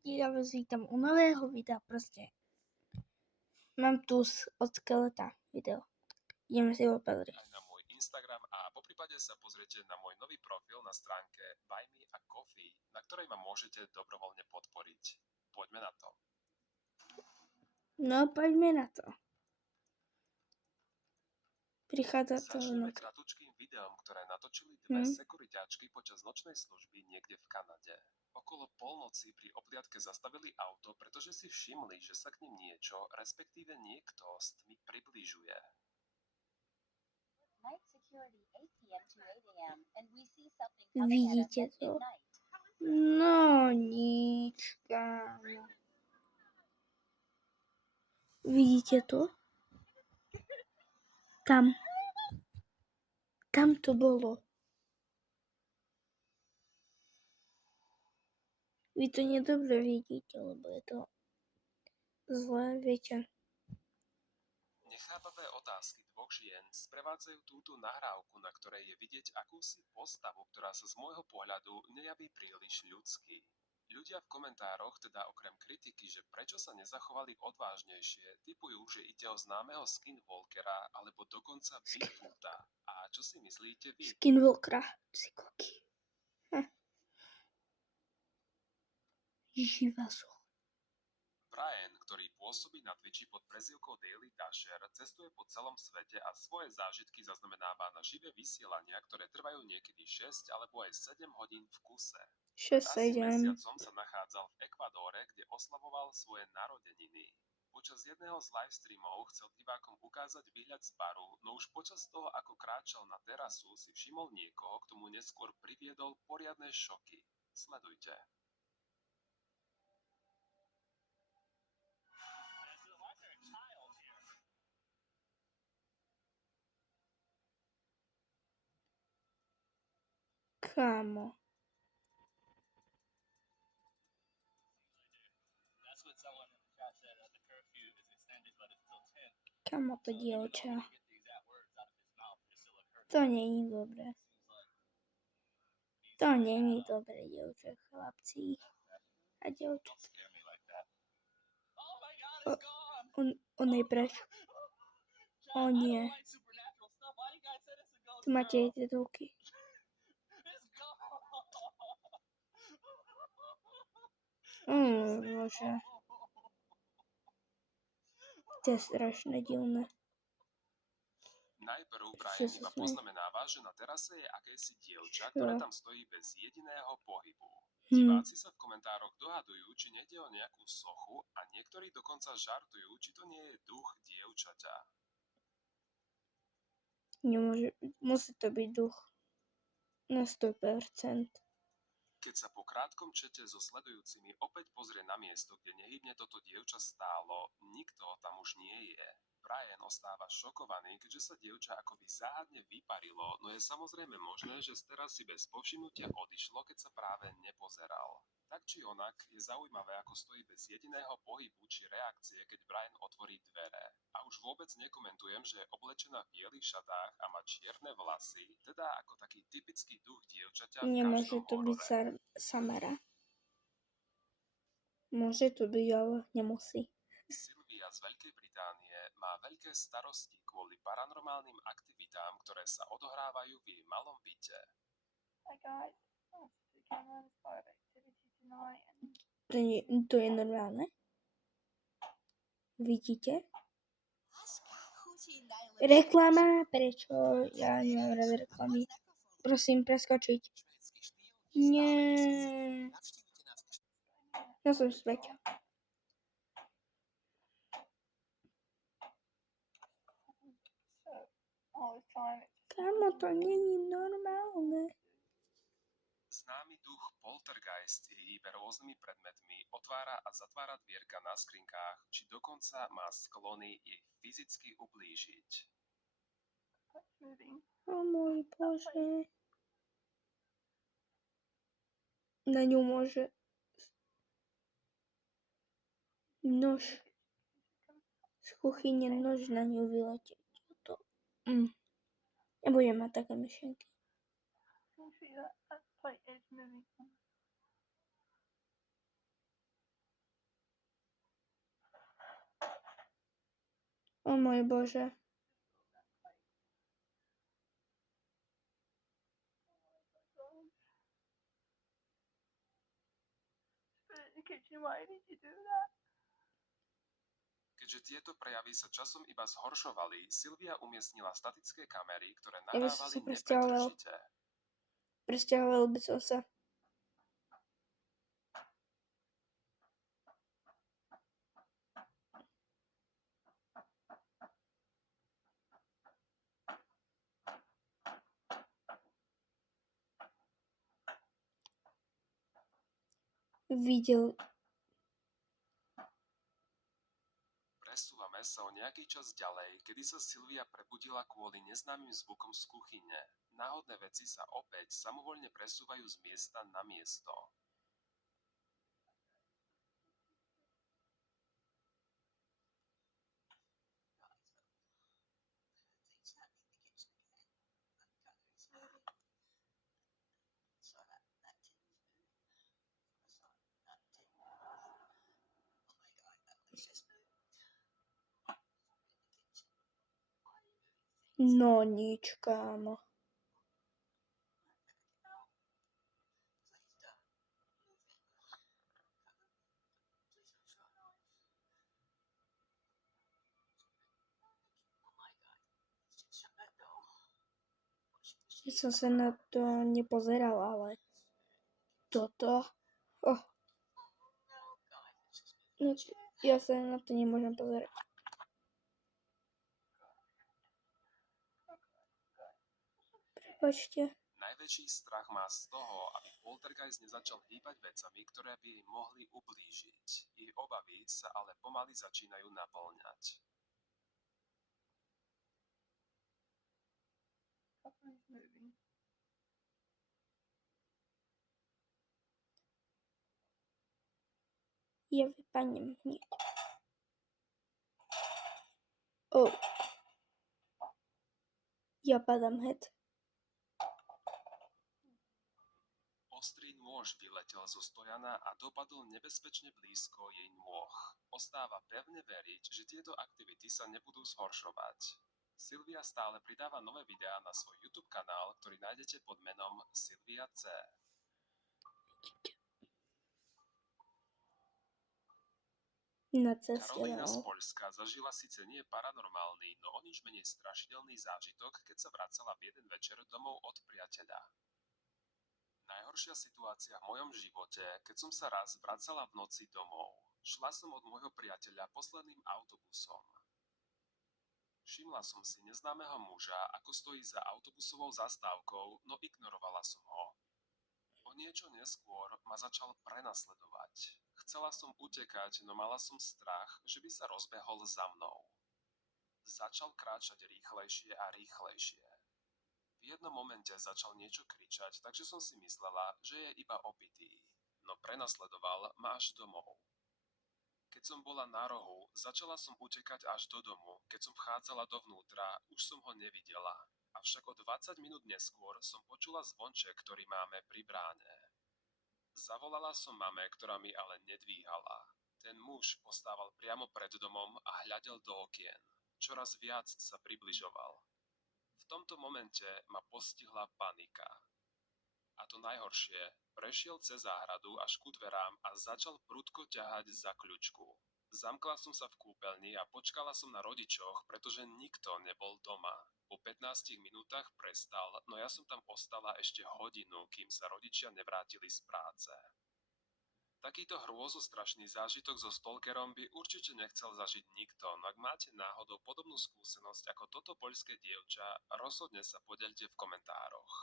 vidieť, ja vás vítam u nového videa, proste. Mám tu od skeleta video. Ideme si ho pozrieť. Aj na môj Instagram a poprípade sa pozrite na môj nový profil na stránke Buy Me a Coffee, na ktorej ma môžete dobrovoľne podporiť. Poďme na to. No, poďme na to. Prichádza to Začneme na to. kratučkým videom, ktoré natočili dve sekuriťačky počas nočnej služby niekde v Kanade. Okolo polnoci pri obhliadke zastavili auto, pretože si všimli, že sa k nim niečo, respektíve niekto s tmy približuje. Vidíte to? No, nič, kámo. Vidíte to? Tam to bolo. Vy to nedobre vidíte, lebo je to zlé, viete. Nechápavé otázky dvoch žien sprevádzajú túto nahrávku, na ktorej je vidieť akúsi postavu, ktorá sa z môjho pohľadu nejaví príliš ľudsky. Ľudia v komentároch teda okrem kritiky, že prečo sa nezachovali odvážnejšie, tipujú, že ide o známeho Skinwalkera alebo dokonca Bigfoota. A čo si myslíte vy? Skinwalkera, psykoky. Živá sú. Brian, ktorý pôsobí na Twitchi pod prezývkou Daily Dasher, cestuje po celom svete a svoje zážitky zaznamenáva na živé vysielania, ktoré trvajú niekedy 6 alebo aj 7 hodín v kuse. Pred asi 6-7. mesiacom sa nachádzal v Ekvadóre, kde oslavoval svoje narodeniny. Počas jedného z livestreamov chcel divákom ukázať výhľad z baru, no už počas toho, ako kráčal na terasu, si všimol niekoho, kto mu neskôr priviedol poriadne šoky. Sledujte. Kámo. Kámo to dievča. To není dobré. To není dobré, dievča, chlapci. A dievča. On je preč. O nie. Tu máte jej titulky. Bože. To je strašne divné. Najprv Brian iba poznamenáva, že na terase je akési dievča, ktoré tam stojí bez jediného pohybu. Diváci sa v komentároch dohadujú, či nejde o nejakú sochu a niektorí dokonca žartujú, či to nie je duch dievčaťa. Nemôže, musí to byť duch. Na 100%. Keď sa po krátkom čete so sledujúcimi opäť pozrie na miesto, kde nehybne toto dievča stálo, nikto tam už nie je. Brian ostáva šokovaný, keďže sa dievča akoby záhadne vyparilo, no je samozrejme možné, že z terasy bez povšimnutia odišlo, keď sa práve nepozeral. Tak či onak, je zaujímavé, ako stojí bez jediného pohybu či reakcie, keď Brian otvorí dvere. A už vôbec nekomentujem, že je oblečená v bielých šatách a má čierne vlasy, teda ako taký typický duch dievčaťa v Nemôže každom to byť horore. Samara. Môže to byť, ale nemusí. Sylvia z Veľkej Británie má veľké starosti kvôli paranormálnym aktivitám, ktoré sa odohrávajú v jej malom byte. To je normálne. Vidíte? Reklama? Prečo? Ja nemám rád reklamy. Prosím, preskočiť. Nie. Ja som späť. Kámo, to není normálne. Známy duch Poltergeist hýbe rôznymi predmetmi, otvára a zatvára dvierka na skrinkách, či dokonca má sklony jej fyzicky ublížiť. O môj Bože. Na ňu môže nož z kuchyne nož na ňu vyletieť. Nebudem mať také myšlienky. O môj Bože. Keďže tieto prejavy sa časom iba zhoršovali, Silvia umiestnila statické kamery, ktoré Ja by som nahrávali sa presťahoval. nepretržite. Presťahoval by som sa. Videl. Presúvame sa o nejaký čas ďalej, kedy sa Silvia prebudila kvôli neznámym zvukom z kuchyne. Náhodné veci sa opäť samovoľne presúvajú z miesta na miesto. No nič, kámo. Ja som sa na to nepozeral, ale toto... Oh. No, ja sa na to nemôžem pozerať. Prepačte. Najväčší strach má z toho, aby poltergeist nezačal hýbať vecami, ktoré by jej mohli ublížiť. Jej obavy sa ale pomaly začínajú naplňať. Ja vypadnem hneď. Oh. Ja padám hneď. Ostrý nôž vyletel zo stojana a dopadol nebezpečne blízko jej nôh. Ostáva pevne veriť, že tieto aktivity sa nebudú zhoršovať. Silvia stále pridáva nové videá na svoj YouTube kanál, ktorý nájdete pod menom Silvia C. Na ceste Karolína z domov. Poľska zažila síce nie paranormálny, no o nič menej strašidelný zážitok, keď sa vracala v jeden večer domov od priateľa. Najhoršia situácia v mojom živote, keď som sa raz vracala v noci domov. Šla som od môjho priateľa posledným autobusom. Všimla som si neznámeho muža, ako stojí za autobusovou zastávkou, no ignorovala som ho. O niečo neskôr ma začal prenasledovať. Chcela som utekať, no mala som strach, že by sa rozbehol za mnou. Začal kráčať rýchlejšie a rýchlejšie. V jednom momente začal niečo kričať, takže som si myslela, že je iba opitý. No prenasledoval ma až domov. Keď som bola na rohu, začala som utekať až do domu. Keď som vchádzala dovnútra, už som ho nevidela. Avšak o 20 minút neskôr som počula zvonček, ktorý máme pri bráne. Zavolala som mame, ktorá mi ale nedvíhala. Ten muž postával priamo pred domom a hľadel do okien. Čoraz viac sa približoval. V tomto momente ma postihla panika. A to najhoršie, prešiel cez záhradu až ku dverám a začal prudko ťahať za kľučku. Zamkla som sa v kúpeľni a počkala som na rodičoch, pretože nikto nebol doma. Po 15 minútach prestal, no ja som tam ostala ešte hodinu, kým sa rodičia nevrátili z práce. Takýto hrôzostrašný zážitok so stalkerom by určite nechcel zažiť nikto, no ak máte náhodou podobnú skúsenosť ako toto poľské dievča, rozhodne sa podeľte v komentároch.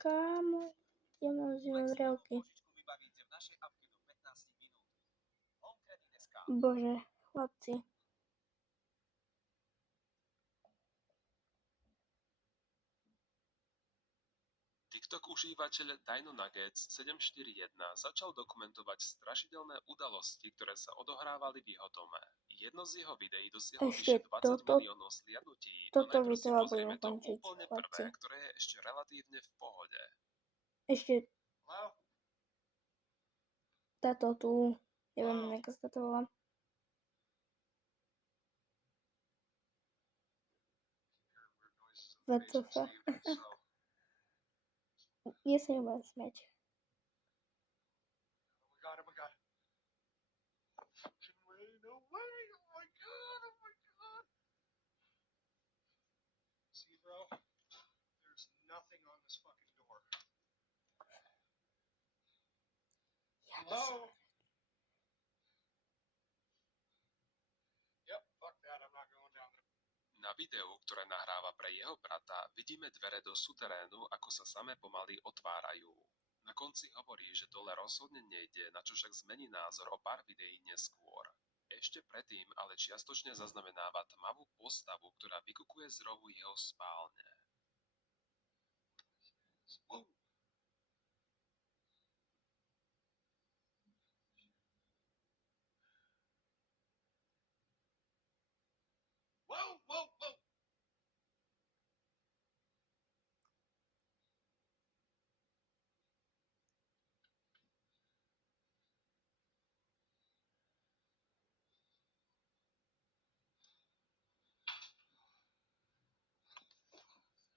Kámo, ja mám zimomriavky. Bože, chlapci. TikTok užívateľ Dino Nuggets 741 začal dokumentovať strašidelné udalosti, ktoré sa odohrávali v jeho dome. Jedno z jeho videí dosiahlo vyše 20 miliónov sliadnutí, no najprv si pozrieme to úplne prvé, ktoré je ešte relatívne v pohode. Ešte... táto tu, neviem, ako sa to volá. WTF. Ja sa nebudem smiať. Oh my god. No way, oh my god. See, bro, there's nothing on this fucking door. Hello? Yep, fuck that, I'm not going down there. Na videu, ktoré nahráva pre jeho brata, vidíme dvere do suterénu, ako sa samé pomaly otvárajú. Na konci hovorí, že dole rozhodne nejde, na čo však zmení názor o pár videí neskôr. Ešte predtým ale čiastočne zaznamenáva tmavú postavu, ktorá vykukuje z rohu jeho spálne. Whoa. Whoa.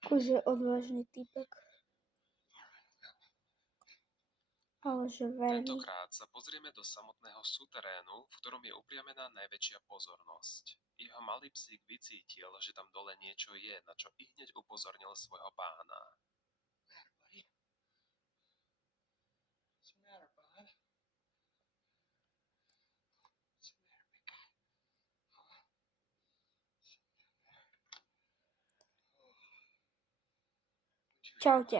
Akože odvážny týpek. Ale že veľmi. Tentokrát sa pozrieme do samotného suterénu, v ktorom je upriamená najväčšia pozornosť. Jeho malý psík vycítil, že tam dole niečo je, na čo ihneď upozornil svojho pána. What's the matter, bud? What's the matter, big guy? Huh? Čaute.